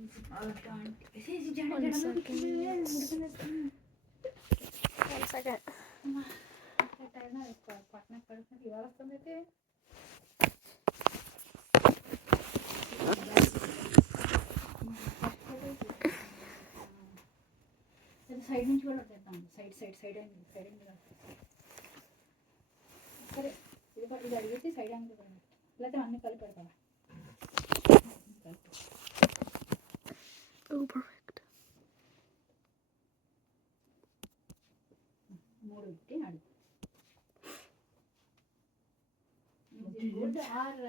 One second. Side నుంచి కూడా వచ్చేద్దాం. సైడ్ యాంగిల్ సరే ఇది అడిగేసి సైడ్ యాంగిల్ కూడా లేకపోతే అన్ని కలిపి పెడతావా? Oh, perfect. 3 పెట్టి అడుగు. గుడ్ ఆర్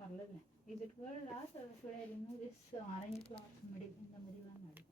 పర్లేదు. Is it good or should I remove this orange cloth in the middle and add?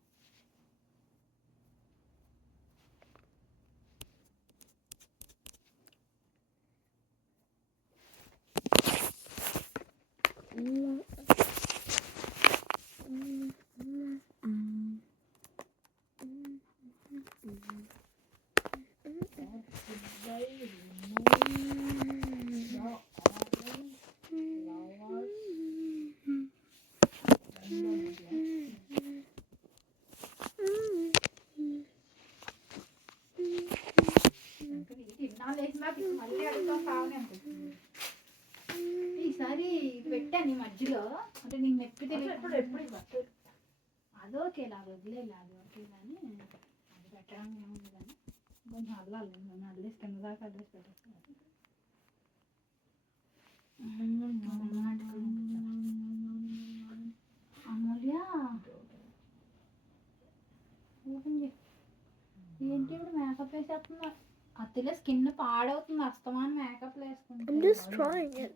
ఈసారి పెట్టాను ఈ మధ్యలో అంటే నీకు నొప్పి తెలియదు ఎప్పుడు అదోకే లాగా వదిలేదు అది ఓకే కానీ అది పెట్టడం ఏముంది కానీ కొంచెం అల్లాలి నేను అల్లేసి కింద దాకా అల్లేసి పెట్టేస్తాను. అమూల్య ఓపెన్ చేయి. ఏంటి ఇప్పుడు మేకప్ వేసేస్తున్నా? అతిలో స్కిన్ పాడవుతుంది అస్తమానం మేకప్ వేసుకుంటే. I'm just trying it.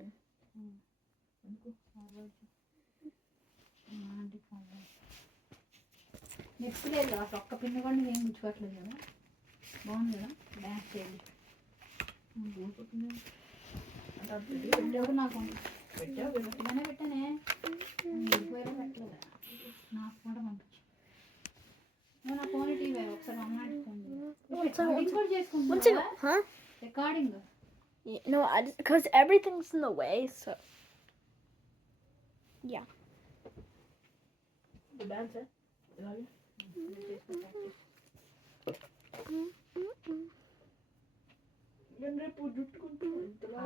Next లేదు ఆ ఒక్క పిన్ కూడా నేను గుచ్చుకోవట్లేదు కదా. బాగుంది కదా డ్యాన్స్ చేయాలి. పెట్టావు నాకు పెట్టానే పెట్టానే వెళ్ళిపోయారా పెట్టలేదు నాకు కూడా పంపించి నా ఫోన్ టీవీ ఒకసారి అమ్మాయి ఫోన్ చేసుకుంటా Huh? Recording. No, because everything's in the way, so yeah. Dance.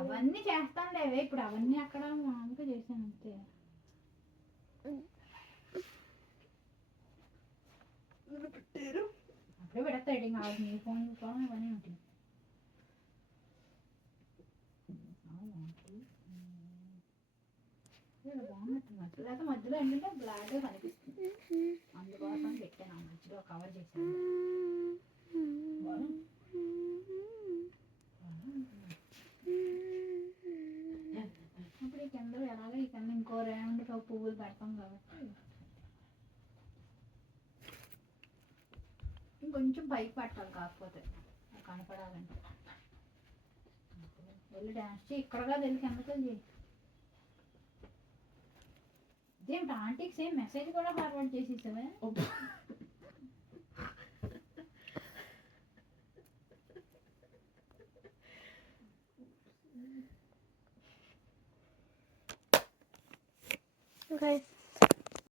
అవన్నీ చేస్తానులేవే ఇప్పుడు అవన్నీ అక్కడ మామూలుగా చేశాను అంతే. అప్పుడే పెడతాడు ఇంకా నీ ఫోన్ చూసుకోవడం ఇవన్నీ ఉంటుంది. బాగున్నట్టు లేకపోతే మధ్యలో ఏంటంటే బ్లాక్గా కనిపిస్తుంది అందుకోసం పెట్టాను. మధ్యలో కవర్ చేశాను. ఇప్పుడు ఈ కింద ఎలాగో ఈ కింద ఇంకో రౌండ్ పువ్వులు పెడతాం కాబట్టి ఇంకొంచెం పైకి పెట్టాలి కాకపోతే కనపడాలంటే. వెళ్ళి డాన్స్ చేయి ఇక్కడగా వెళ్ళి కిందకి వెళ్ళి. ఇదేమిటి ఆంటీకి సేమ్ మెసేజ్ కూడా ఫార్వర్డ్ చేసేసావే? Okay.